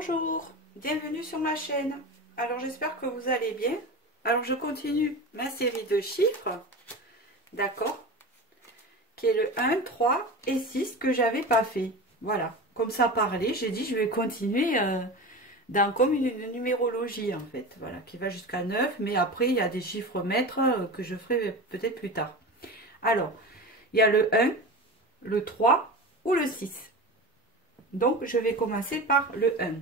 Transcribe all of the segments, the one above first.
Bonjour, bienvenue sur ma chaîne. Alors j'espère que vous allez bien. Alors je continue ma série de chiffres, d'accord, qui est le 1, 3 et 6 que j'avais pas fait. Voilà, comme ça parlait, j'ai dit je vais continuer comme une numérologie en fait, voilà, qui va jusqu'à 9, mais après il y a des chiffres maîtres que je ferai peut-être plus tard. Alors, il y a le 1, le 3 ou le 6. Donc, je vais commencer par le 1.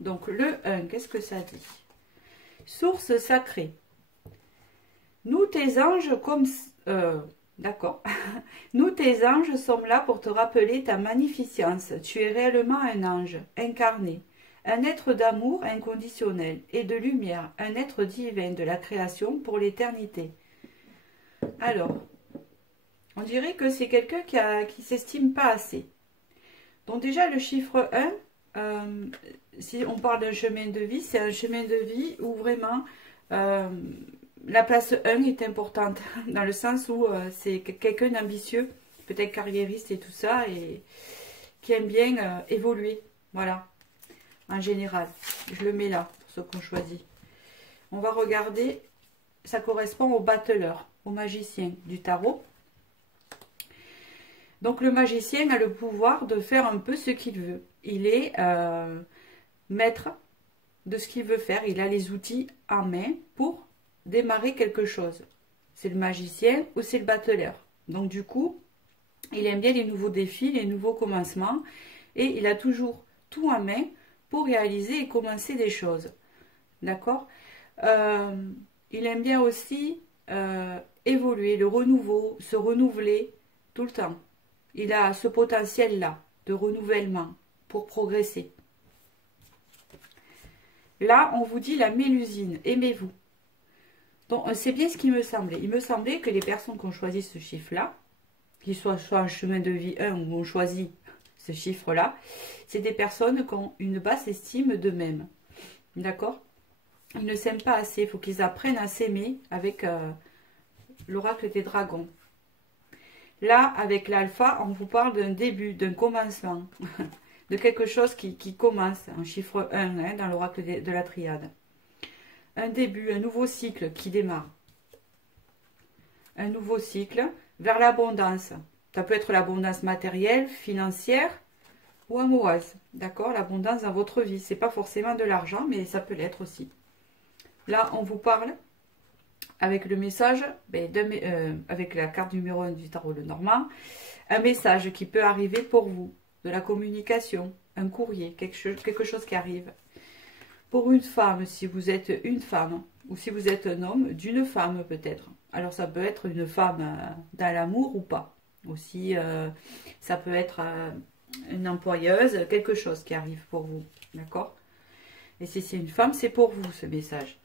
Donc, le 1, qu'est-ce que ça dit? Source sacrée. Nous, tes anges, d'accord. Nous, tes anges, sommes là pour te rappeler ta magnificence. Tu es réellement un ange, incarné. Un être d'amour inconditionnel et de lumière. Un être divin de la création pour l'éternité. Alors, on dirait que c'est quelqu'un qui s'estime pas assez. Donc déjà, le chiffre 1, si on parle d'un chemin de vie, c'est un chemin de vie où vraiment la place 1 est importante, dans le sens où c'est quelqu'un d'ambitieux, peut-être carriériste et tout ça, et qui aime bien évoluer, voilà, en général. Je le mets là, pour ceux qu'on choisit. On va regarder, ça correspond au battleur, au magicien du tarot. Donc le magicien a le pouvoir de faire un peu ce qu'il veut. Il est maître de ce qu'il veut faire. Il a les outils en main pour démarrer quelque chose. C'est le magicien ou c'est le battleur. Donc du coup, il aime bien les nouveaux défis, les nouveaux commencements. Et il a toujours tout en main pour réaliser et commencer des choses. D'accord? Il aime bien aussi évoluer, le renouveau, se renouveler tout le temps. Il a ce potentiel-là de renouvellement pour progresser. Là, on vous dit la mélusine, aimez-vous. Donc, c'est bien ce qui me semblait. Il me semblait que les personnes qui ont choisi ce chiffre-là, qu'ils soient soit un chemin de vie 1 ou on choisit ce chiffre-là, c'est des personnes qui ont une basse estime d'eux-mêmes. D'accord? Ils ne s'aiment pas assez. Il faut qu'ils apprennent à s'aimer avec l'oracle des dragons. Là, avec l'alpha, on vous parle d'un début, d'un commencement, de quelque chose qui commence, un chiffre 1 hein, dans l'oracle de la triade. Un début, un nouveau cycle qui démarre. Un nouveau cycle vers l'abondance. Ça peut être l'abondance matérielle, financière ou amoureuse. D'accord? L'abondance dans votre vie. Ce n'est pas forcément de l'argent, mais ça peut l'être aussi. Là, on vous parle avec le message, avec la carte numéro 1 du tarot Lenormand, un message qui peut arriver pour vous, de la communication, un courrier, quelque chose qui arrive. Pour une femme, si vous êtes une femme, ou si vous êtes un homme, d'une femme peut-être. Alors ça peut être une femme dans l'amour ou pas. Aussi, ça peut être une employeuse, quelque chose qui arrive pour vous. D'accord? Et si c'est une femme, c'est pour vous ce message.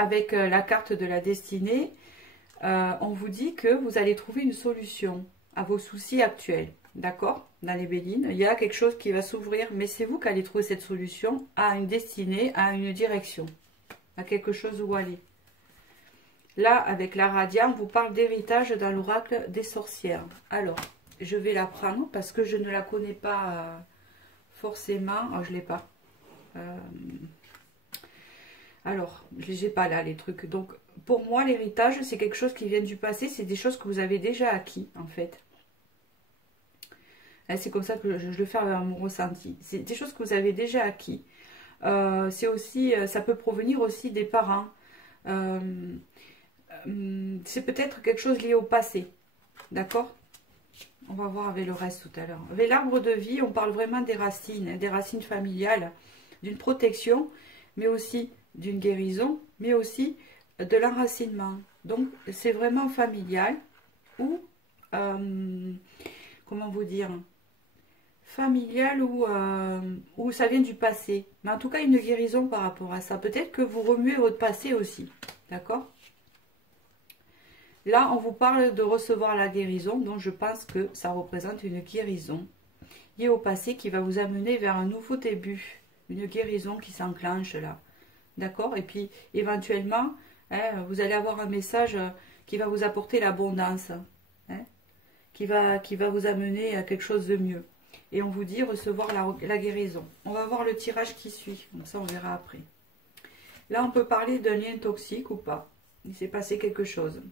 Avec la carte de la destinée, on vous dit que vous allez trouver une solution à vos soucis actuels. D'accord? Dans les Bélines, il y a quelque chose qui va s'ouvrir, mais c'est vous qui allez trouver cette solution à une destinée, à une direction, à quelque chose où aller. Là, avec la Radia, on vous parle d'héritage dans l'oracle des sorcières. Alors, je vais la prendre parce que je ne la connais pas forcément. Oh, je ne l'ai pas. Alors, je n'ai pas là les trucs. Donc, pour moi, l'héritage, c'est quelque chose qui vient du passé. C'est des choses que vous avez déjà acquis, en fait. C'est comme ça que je le fais à mon ressenti. C'est des choses que vous avez déjà acquis. C'est aussi, ça peut provenir aussi des parents. C'est peut-être quelque chose lié au passé. D'accord? On va voir avec le reste tout à l'heure. Avec l'arbre de vie, on parle vraiment des racines familiales, d'une protection, mais aussi d'une guérison, mais aussi de l'enracinement. Donc, c'est vraiment familial ou, comment vous dire, familial ou ça vient du passé. Mais en tout cas, une guérison par rapport à ça. Peut-être que vous remuez votre passé aussi. D'accord? Là, on vous parle de recevoir la guérison, donc je pense que ça représente une guérison liée au passé qui va vous amener vers un nouveau début. Une guérison qui s'enclenche là. D'accord? Et puis, éventuellement, hein, vous allez avoir un message qui va vous apporter l'abondance. Hein? qui va vous amener à quelque chose de mieux. Et on vous dit recevoir la guérison. On va voir le tirage qui suit, donc ça on verra après. Là on peut parler d'un lien toxique ou pas. Il s'est passé quelque chose.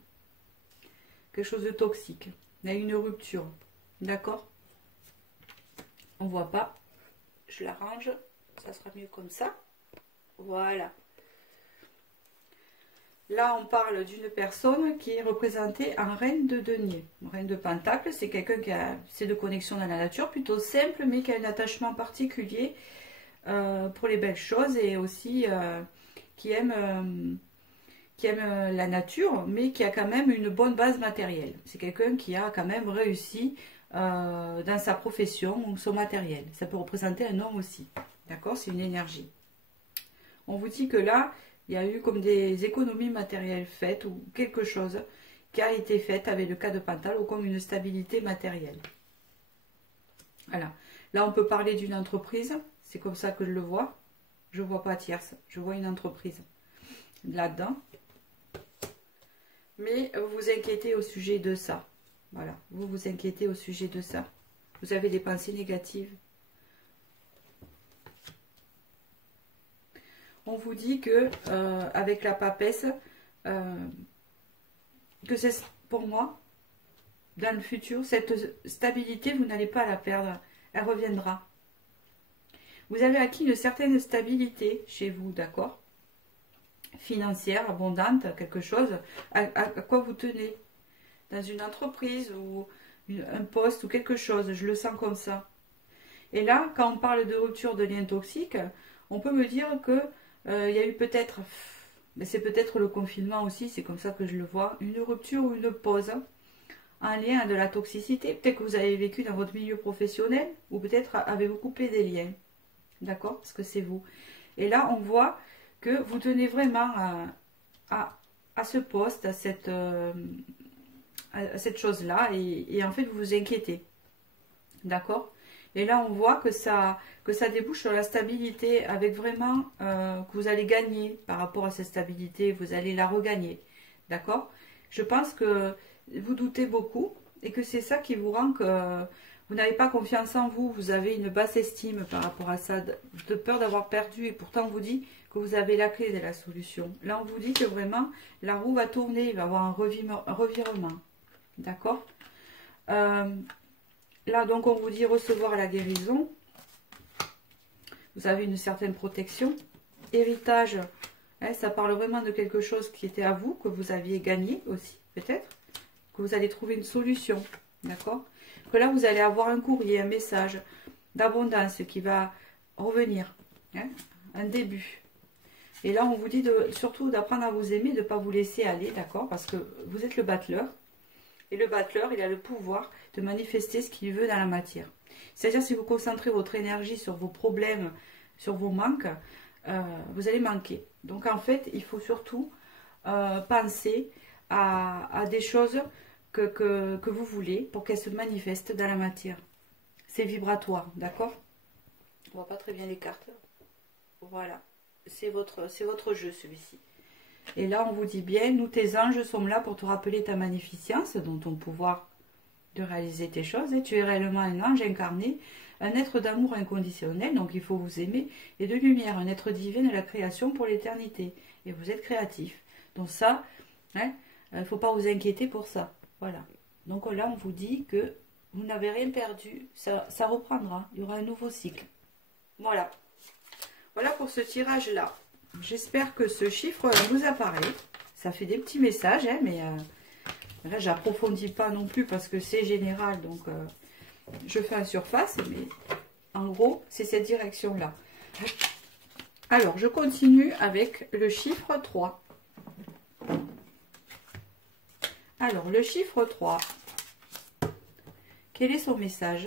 Quelque chose de toxique. Il y a eu une rupture. D'accord? On voit pas. Je l'arrange. Ça sera mieux comme ça. Voilà. Là, on parle d'une personne qui est représentée en reine de denier. Reine de pentacle, c'est quelqu'un qui a assez de connexion dans la nature, plutôt simple, mais qui a un attachement particulier pour les belles choses et aussi qui aime la nature, mais qui a quand même une bonne base matérielle. C'est quelqu'un qui a quand même réussi dans sa profession ou son matériel. Ça peut représenter un homme aussi. D'accord? C'est une énergie. On vous dit que là, il y a eu comme des économies matérielles faites ou quelque chose qui a été fait avec le cas de Pentacle ou comme une stabilité matérielle. Voilà. Là, on peut parler d'une entreprise. C'est comme ça que je le vois. Je ne vois pas tierce. Je vois une entreprise là-dedans. Mais vous vous inquiétez au sujet de ça. Voilà. Vous vous inquiétez au sujet de ça. Vous avez des pensées négatives. On vous dit que avec la papesse, que c'est pour moi, dans le futur, cette stabilité, vous n'allez pas la perdre. Elle reviendra. Vous avez acquis une certaine stabilité chez vous, d'accord? Financière, abondante, quelque chose. À quoi vous tenez? Dans une entreprise ou un poste ou quelque chose. Je le sens comme ça. Et là, quand on parle de rupture de lien toxique, on peut me dire que il y a eu peut-être, mais c'est peut-être le confinement aussi, c'est comme ça que je le vois, une rupture ou une pause en lien à de la toxicité. Peut-être que vous avez vécu dans votre milieu professionnel ou peut-être avez-vous coupé des liens. D'accord? Parce que c'est vous. Et là, on voit que vous tenez vraiment à ce poste, à cette chose-là et en fait, vous vous inquiétez. D'accord? Et là, on voit que ça débouche sur la stabilité avec vraiment que vous allez gagner par rapport à cette stabilité. Vous allez la regagner. D'accord? Je pense que vous doutez beaucoup et que c'est ça qui vous rend que vous n'avez pas confiance en vous. Vous avez une basse estime par rapport à ça, de peur d'avoir perdu. Et pourtant, on vous dit que vous avez la clé de la solution. Là, on vous dit que vraiment, la roue va tourner. Il va y avoir un revirement. D'accord? Là, donc, on vous dit recevoir la guérison. Vous avez une certaine protection. Héritage, hein, ça parle vraiment de quelque chose qui était à vous, que vous aviez gagné aussi, peut-être. Que vous allez trouver une solution. D'accord? Que là, vous allez avoir un courrier, un message d'abondance qui va revenir. Hein, un début. Et là, on vous dit surtout d'apprendre à vous aimer, de ne pas vous laisser aller, d'accord? Parce que vous êtes le battleur. Et le battleur, il a le pouvoir de manifester ce qu'il veut dans la matière. C'est-à-dire, si vous concentrez votre énergie sur vos problèmes, sur vos manques, vous allez manquer. Donc, en fait, il faut surtout penser à des choses que vous voulez pour qu'elles se manifestent dans la matière. C'est vibratoire, d'accord? On ne voit pas très bien les cartes. Voilà. C'est votre jeu, celui-ci. Et là, on vous dit bien, nous, tes anges, sommes là pour te rappeler ta magnificence, dont ton pouvoir de réaliser tes choses. Et tu es réellement un ange incarné, un être d'amour inconditionnel, donc il faut vous aimer, et de lumière, un être divin de la création pour l'éternité. Et vous êtes créatif. Donc ça, hein, il ne faut pas vous inquiéter pour ça. Voilà. Donc là, on vous dit que vous n'avez rien perdu, ça reprendra. Il y aura un nouveau cycle. Voilà. Voilà pour ce tirage-là. J'espère que ce chiffre vous a parlé. Ça fait des petits messages, hein, mais là, j'approfondis pas non plus parce que c'est général. Donc, je fais en surface, mais en gros, c'est cette direction-là. Alors, je continue avec le chiffre 3. Alors, le chiffre 3. Quel est son message?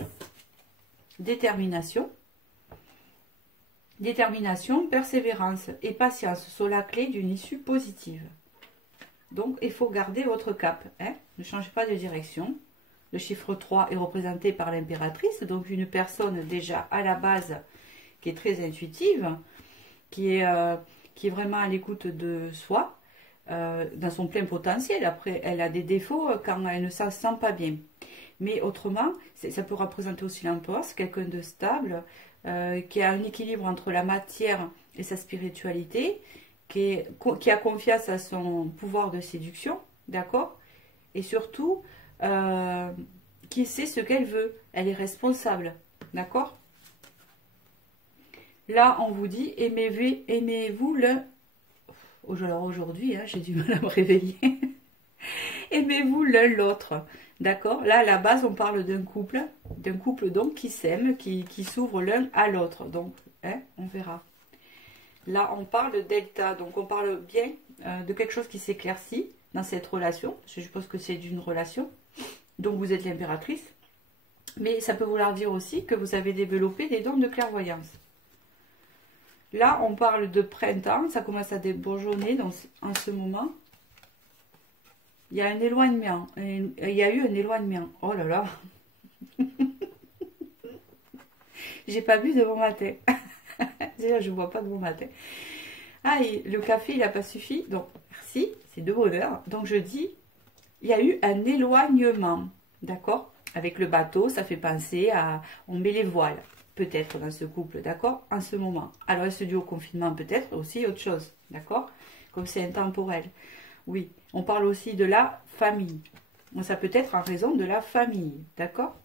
Détermination. Détermination, persévérance et patience sont la clé d'une issue positive. Donc, il faut garder votre cap. Hein? Ne changez pas de direction. Le chiffre 3 est représenté par l'impératrice, donc une personne déjà à la base qui est très intuitive, qui est vraiment à l'écoute de soi, dans son plein potentiel. Après, elle a des défauts quand elle ne se sent pas bien. Mais autrement, ça peut représenter aussi l'emploi, c'est quelqu'un de stable, qui a un équilibre entre la matière et sa spiritualité, qui a confiance à son pouvoir de séduction, d'accord? Et surtout, qui sait ce qu'elle veut. Elle est responsable, d'accord? Là, on vous dit, aimez-vous le... Alors aujourd'hui, hein, j'ai du mal à me réveiller. Aimez-vous l'un l'autre, d'accord? Là, à la base, on parle d'un couple donc qui s'aime, qui s'ouvre l'un à l'autre. Donc, hein, on verra. Là, on parle de delta, donc on parle bien de quelque chose qui s'éclaircit dans cette relation. Je suppose que c'est d'une relation. Donc, vous êtes l'impératrice. Mais ça peut vouloir dire aussi que vous avez développé des dons de clairvoyance. Là, on parle de printemps, ça commence à débourgeonner en ce moment. Il y a un éloignement, il y a eu un éloignement. Oh là là. J'ai pas bu de bon matin. Déjà, je ne bois pas de bon matin. Ah, et le café, il n'a pas suffi. Donc, merci, c'est de bonheur. Donc, je dis, il y a eu un éloignement. D'accord? Avec le bateau, ça fait penser à... On met les voiles. Peut-être dans ce couple, d'accord, en ce moment. Alors, est-ce dû au confinement, peut-être, aussi autre chose, d'accord, comme c'est intemporel. Oui, on parle aussi de la famille. Donc, ça peut être en raison de la famille, d'accord.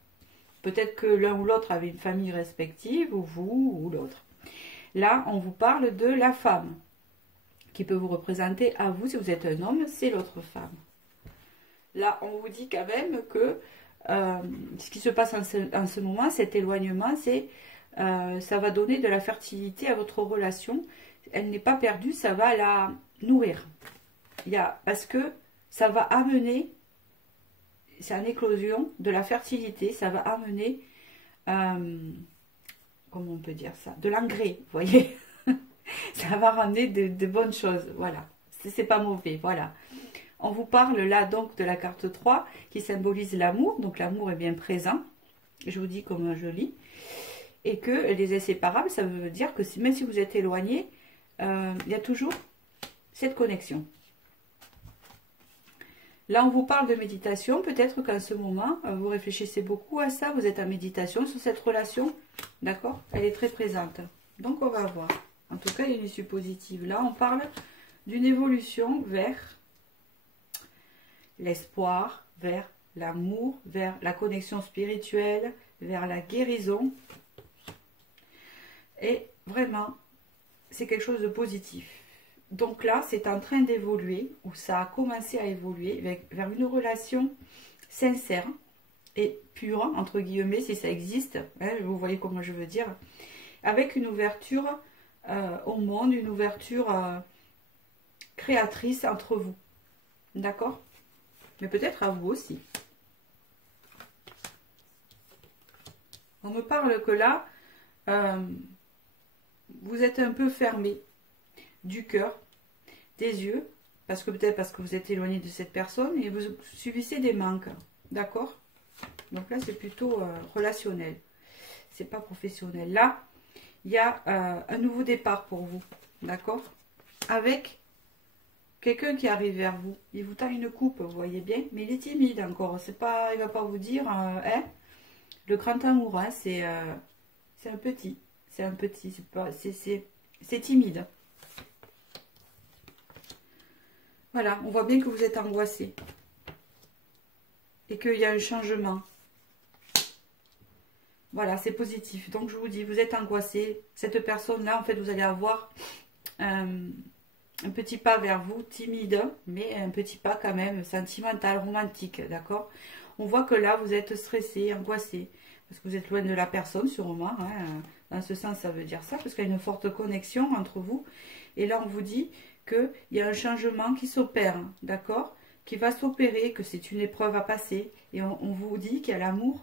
Peut-être que l'un ou l'autre avait une famille respective, ou vous, ou l'autre. Là, on vous parle de la femme, qui peut vous représenter à vous, si vous êtes un homme, c'est l'autre femme. Là, on vous dit quand même que ce qui se passe en ce moment, cet éloignement, c'est ça va donner de la fertilité à votre relation. Elle n'est pas perdue, ça va la nourrir. Parce que ça va amener, c'est une éclosion de la fertilité, ça va amener, comment on peut dire ça, de l'engrais, vous voyez. Ça va ramener de bonnes choses, voilà. C'est pas mauvais, voilà. On vous parle là donc de la carte 3 qui symbolise l'amour. Donc l'amour est bien présent. Je vous dis comment je lis. Et que les inséparables, ça veut dire que même si vous êtes éloigné, il y a toujours cette connexion. Là, on vous parle de méditation. Peut-être qu'en ce moment, vous réfléchissez beaucoup à ça. Vous êtes en méditation sur cette relation. D'accord? Elle est très présente. Donc, on va voir. En tout cas, il y a une issue positive. Là, on parle d'une évolution vers... l'espoir, vers l'amour, vers la connexion spirituelle, vers la guérison. Et vraiment, c'est quelque chose de positif. Donc là, c'est en train d'évoluer, ou ça a commencé à évoluer vers une relation sincère et pure, entre guillemets, si ça existe. Hein, vous voyez comment je veux dire. Avec une ouverture au monde, une ouverture créatrice entre vous. D'accord ? Mais peut-être à vous aussi. On me parle que là, vous êtes un peu fermé du cœur, des yeux, peut-être parce que vous êtes éloigné de cette personne et vous subissez des manques. D'accord? Donc là, c'est plutôt relationnel. C'est pas professionnel. Là, il y a un nouveau départ pour vous. D'accord? Avec... quelqu'un qui arrive vers vous, il vous tend une coupe, vous voyez bien, mais il est timide encore. C'est pas, il va pas vous dire, hein, le grand amour, hein, c'est un petit, c'est timide. Voilà, on voit bien que vous êtes angoissé et qu'il y a un changement. Voilà, c'est positif. Donc je vous dis, vous êtes angoissé. Cette personne-là, en fait, vous allez avoir un petit pas vers vous, timide, mais un petit pas quand même sentimental, romantique, d'accord? On voit que là, vous êtes stressé, angoissé, parce que vous êtes loin de la personne, sûrement, hein. Dans ce sens, ça veut dire ça, parce qu'il y a une forte connexion entre vous. Et là, on vous dit qu'il y a un changement qui s'opère, d'accord? Qui va s'opérer, que c'est une épreuve à passer. Et on vous dit qu'il y a l'amour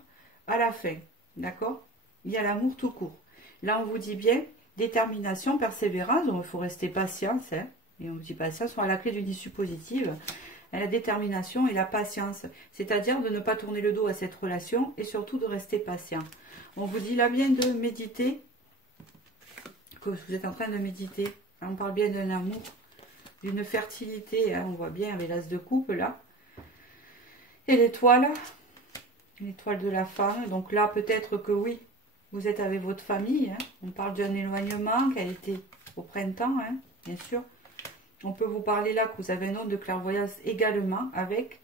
à la fin, d'accord? Il y a l'amour tout court. Là, on vous dit bien détermination, persévérance, donc il faut rester patience, hein. Et on vous dit patience sont à la clé d'une issue positive. La détermination et la patience, c'est-à-dire de ne pas tourner le dos à cette relation et surtout de rester patient. On vous dit là bien de méditer, que vous êtes en train de méditer. On parle bien d'un amour, d'une fertilité, hein, on voit bien avec l'as de coupe là. Et l'étoile, L'étoile de la femme. Donc là, peut-être que oui, vous êtes avec votre famille. Hein. On parle d'un éloignement qui a été au printemps, hein, bien sûr. On peut vous parler là que vous avez un nom de clairvoyance également avec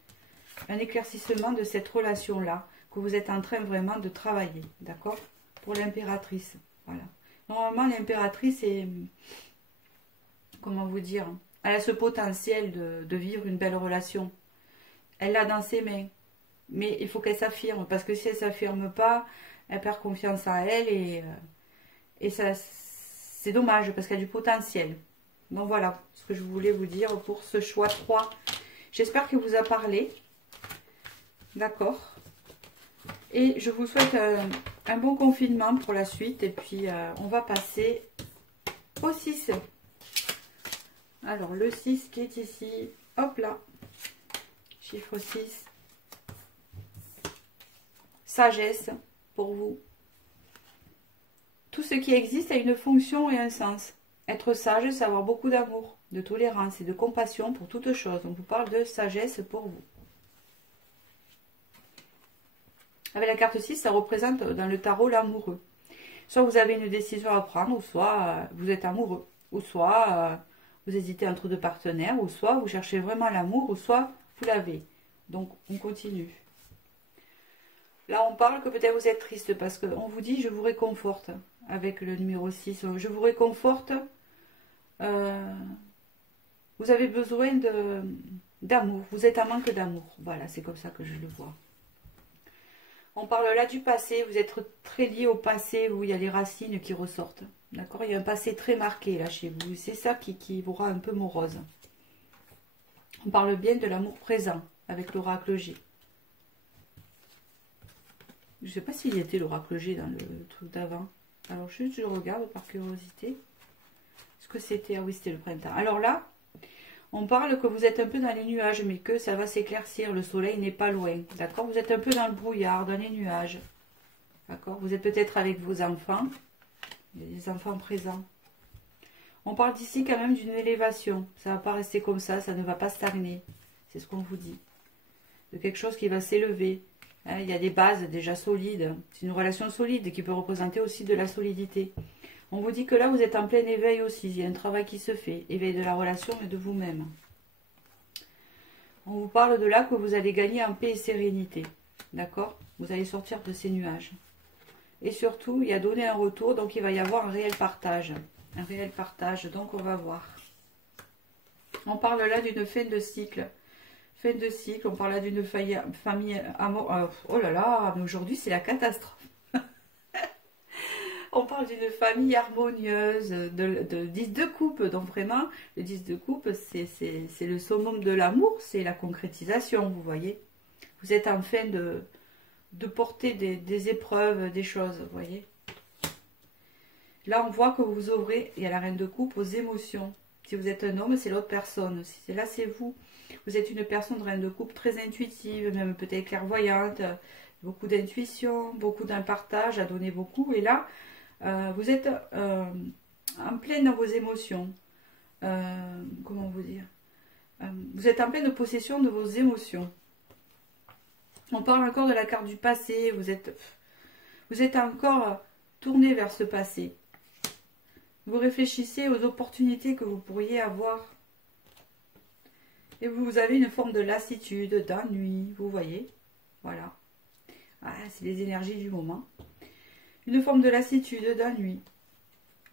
un éclaircissement de cette relation-là que vous êtes en train vraiment de travailler, d'accord? Pour l'impératrice, voilà. Normalement, l'impératrice est, comment vous dire, elle a ce potentiel de vivre une belle relation. Elle l'a dans ses mains, mais il faut qu'elle s'affirme, parce que si elle ne s'affirme pas, elle perd confiance en elle et ça, c'est dommage, parce qu'elle a du potentiel. Donc voilà ce que je voulais vous dire pour ce choix 3. J'espère qu'il vous a parlé. D'accord. Et je vous souhaite un bon confinement pour la suite. Et puis, on va passer au 6. Alors, le 6 qui est ici. Hop là. Chiffre 6. Sagesse pour vous. Tout ce qui existe a une fonction et un sens. Être sage, c'est avoir beaucoup d'amour, de tolérance et de compassion pour toute chose. On vous parle de sagesse pour vous. Avec la carte 6, ça représente dans le tarot l'amoureux. Soit vous avez une décision à prendre, ou soit vous êtes amoureux. Ou soit vous hésitez entre deux partenaires, ou soit vous cherchez vraiment l'amour, ou soit vous l'avez. Donc, on continue. Là, on parle que peut-être vous êtes triste parce qu'on vous dit « je vous réconforte » avec le numéro 6. « Je vous réconforte ». Vous avez besoin d'amour. Vous êtes en manque d'amour. Voilà, c'est comme ça que je le vois. On parle là du passé. Vous êtes très lié au passé où il y a les racines qui ressortent. D'accord? Il y a un passé très marqué là chez vous. C'est ça qui vous rend un peu morose. On parle bien de l'amour présent avec l'oracle G. Je ne sais pas s'il y était l'oracle G dans le truc d'avant. Alors juste je regarde par curiosité. Est-ce que c'était... Ah oui, c'était le printemps. Alors là, on parle que vous êtes un peu dans les nuages, mais que ça va s'éclaircir. Le soleil n'est pas loin. D'accord? Vous êtes un peu dans le brouillard, dans les nuages. D'accord? Vous êtes peut-être avec vos enfants. Il y a des enfants présents. On parle d'ici quand même d'une élévation. Ça ne va pas rester comme ça ne va pas stagner. C'est ce qu'on vous dit. De quelque chose qui va s'élever. Hein, il y a des bases déjà solides. C'est une relation solide qui peut représenter aussi de la solidité. On vous dit que là, vous êtes en plein éveil aussi. Il y a un travail qui se fait. Éveil de la relation et de vous-même. On vous parle de là que vous allez gagner en paix et sérénité. D'accord? Vous allez sortir de ces nuages. Et surtout, il y a donné un retour. Donc, il va y avoir un réel partage. Un réel partage. Donc, on va voir. On parle là d'une fin de cycle. Fin de cycle. On parle là d'une famille amour. Oh là là, mais aujourd'hui, c'est la catastrophe. On parle d'une famille harmonieuse, de 10 de coupe. Donc vraiment, le 10 de coupe, c'est le summum de l'amour, c'est la concrétisation, vous voyez. Vous êtes en train de porter des épreuves, des choses, vous voyez. Là, on voit que vous vous ouvrez, il y a la reine de coupe, aux émotions. Si vous êtes un homme, c'est l'autre personne. Si c'est là, c'est vous. Vous êtes une personne de reine de coupe très intuitive, même peut-être clairvoyante. Beaucoup d'intuition, beaucoup d'un partage, à donner beaucoup. Et là, vous êtes en pleine dans vos émotions. Comment vous dire, vous êtes en pleine possession de vos émotions. On parle encore de la carte du passé. Vous êtes encore tourné vers ce passé. Vous réfléchissez aux opportunités que vous pourriez avoir. Et vous avez une forme de lassitude, d'ennui. Vous voyez. Voilà. Ah, c'est les énergies du moment. Une forme de lassitude, d'ennui.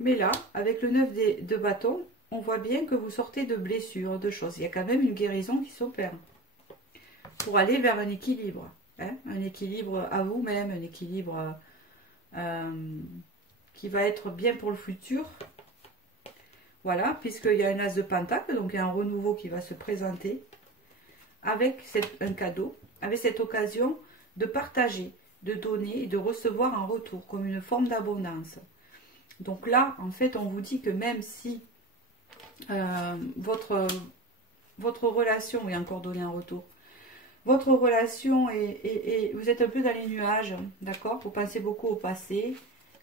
Mais là, avec le 9 de bâton, on voit bien que vous sortez de blessures, de choses. Il y a quand même une guérison qui s'opère. Pour aller vers un équilibre. Hein, un équilibre à vous-même, un équilibre qui va être bien pour le futur. Voilà, puisqu'il y a un as de pentacle, donc il y a un renouveau qui va se présenter. Avec un cadeau, avec cette occasion de partager, de donner et de recevoir en retour, comme une forme d'abondance. Donc là, en fait, on vous dit que même si votre relation est encore donnée en retour, votre relation vous êtes un peu dans les nuages, d'accord? Vous pensez beaucoup au passé,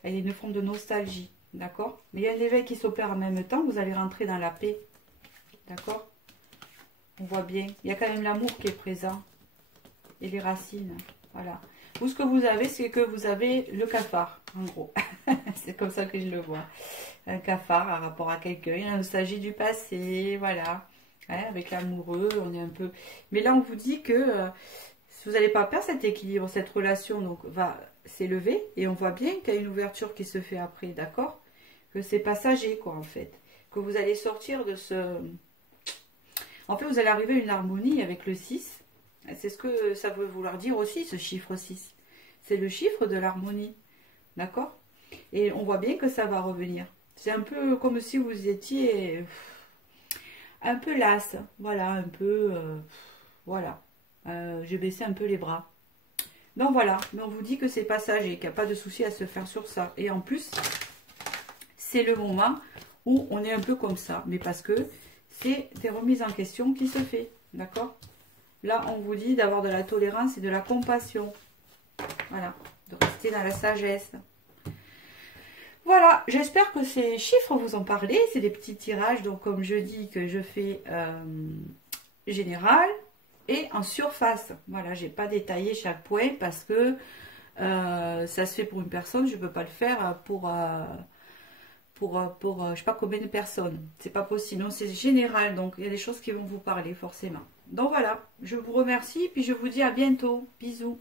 elle est une forme de nostalgie, d'accord? Mais il y a un éveil qui s'opère en même temps, vous allez rentrer dans la paix, d'accord? On voit bien, il y a quand même l'amour qui est présent, et les racines, voilà. Ou ce que vous avez, c'est que vous avez le cafard, en gros. C'est comme ça que je le vois. Un cafard à rapport à quelqu'un, il nostalgie du passé, voilà. Ouais, avec l'amoureux, on est un peu... Mais là, on vous dit que vous n'allez pas perdre cet équilibre, cette relation, donc va s'élever. Et on voit bien qu'il y a une ouverture qui se fait après, d'accord? Que c'est passager, quoi, en fait. Que vous allez sortir de ce... En fait, vous allez arriver à une harmonie avec le 6. C'est ce que ça veut vouloir dire aussi, ce chiffre 6. C'est le chiffre de l'harmonie, d'accord? Et on voit bien que ça va revenir. C'est un peu comme si vous étiez un peu lasse, voilà, un peu, voilà. J'ai baissé un peu les bras. Donc voilà, mais on vous dit que c'est passager, qu'il n'y a pas de souci à se faire sur ça. Et en plus, c'est le moment où on est un peu comme ça, mais parce que c'est des remises en question qui se fait, d'accord? Là, on vous dit d'avoir de la tolérance et de la compassion. Voilà, de rester dans la sagesse. Voilà, j'espère que ces chiffres vous ont parlé. C'est des petits tirages, donc comme je dis que je fais général et en surface. Voilà, j'ai pas détaillé chaque point parce que ça se fait pour une personne, je peux pas le faire pour je sais pas combien de personnes. C'est pas possible, non, c'est général, donc il y a des choses qui vont vous parler forcément. Donc voilà, je vous remercie, puis je vous dis à bientôt. Bisous.